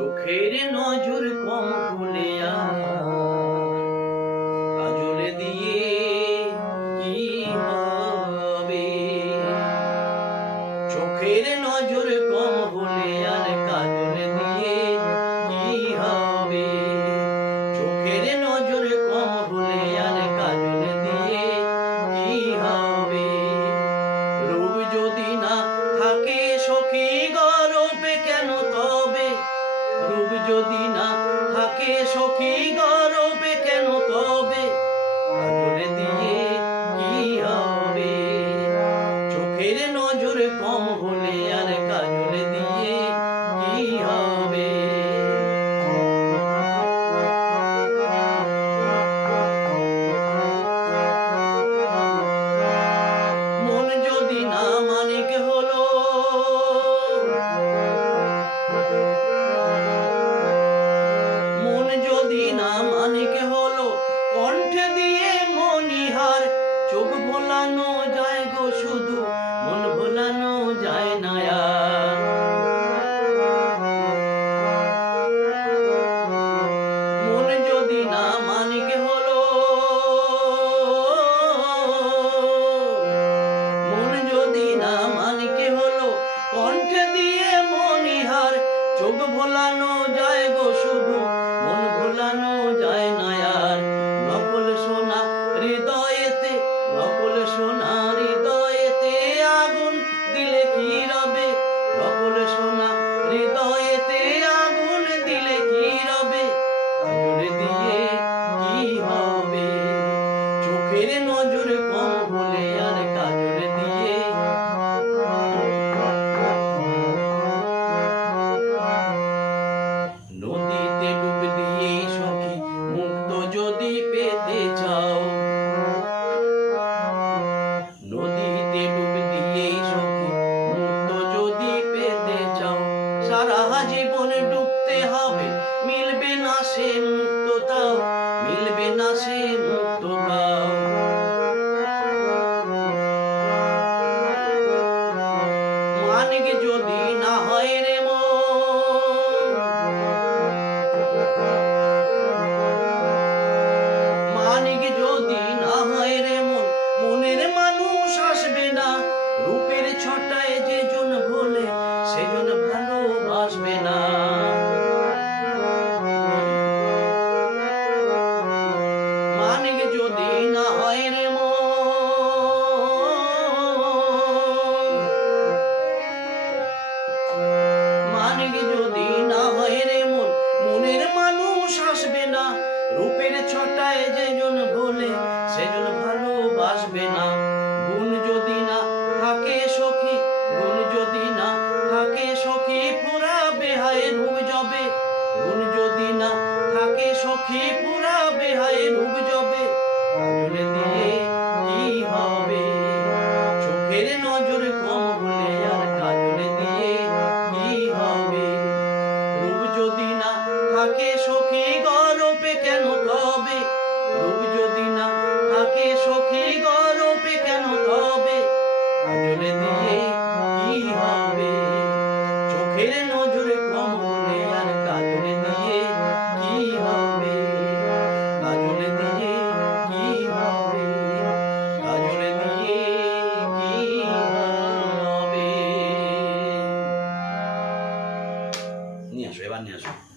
চোখের নজর কম হলে কাজল দিয়ে কি হবে? চোখের নজর কম হলে আর কাজল দিয়ে কি হবে? চোখের নজর কম হলে আর কাজল দিয়ে কি হবে? রূপ যদি না থাকে সখী গরবে কেন তবে? রূপ যদি না থাকে সখী গরবে কেন তবে? কাজল দিয়ে কি হবে? চোখের নজর কম হলে আর কাজল দিয়ে কি হবে? মন যদি না মানিক হলো, মন যদি না মানিক হলো, কণ্ঠে দিয়ে মনিহার। চোখ ভোলানো যায় গো শুধু, মন ভোলানো যায় না আর। মন যদি না মানিক হলো, মন যদি না মানিক হলো, কণ্ঠে দিয়ে মনিহার। চোখ ভোলানো যায় গো শুধু, মন ভোলানো যায় না আর। নকল সোনা হৃদয়েতে, নকল সোনা হৃদয়েতে আগুন দিলে কি রবে? নকল সোনা হৃদয়েতে আগুন দিলে কি রবে? কাজল দিয়ে কি হবে? চোখের নজর কম হলে আর কাজল দিয়ে। নদীতে ডুব দিয়ে সখী মুক্ত যদি পেতে চাও, নদীতে ডুব দিয়ে সখী মুক্ত যদি পেতে চাও, সারা জীবন ডুবতে হবে, মিলবে না সে মুক্ততাও, মিলবে না সে মুক্ততাও। মানিক যদি না হয় রে মানিক যদি না হয় রে মন, মনের মানুষ আসবে না। রূপের ছটায় যে জন ভোলে সেজন ভালোবাসবে না। মানিক যদি না হয় রে মানিক যদি না হয় রে মন, মনের মানুষ আসবে না। রূপের ছটায় যে জন ভোলে সেজন ভালোবাসবে না। গুণ যদি না থাকে সখী, গুণ যদি না থাকে সখী পুরা বেহায় ডুব যাবে। গুণ যদি না থাকে সখী পুরা বেহায় ডুব যাবে। কাজল দিয়ে কি হবে? চোখের নজর কম হলে আর কাজল দিয়ে কি হবে? রূপ যদি না থাকে সখী গরবে কেন তবে? রূপ যদি না থাকে সখী গরবে কেন তবে? কাজল দিয়ে কি হবে? চোখের নজর কম হলে আর কাজল দিয়ে কি হবে? কাজল দিয়ে কি হবে? কাজল দিয়ে কি হবে? নিয়ে আসো, এবার নিয়ে আসো।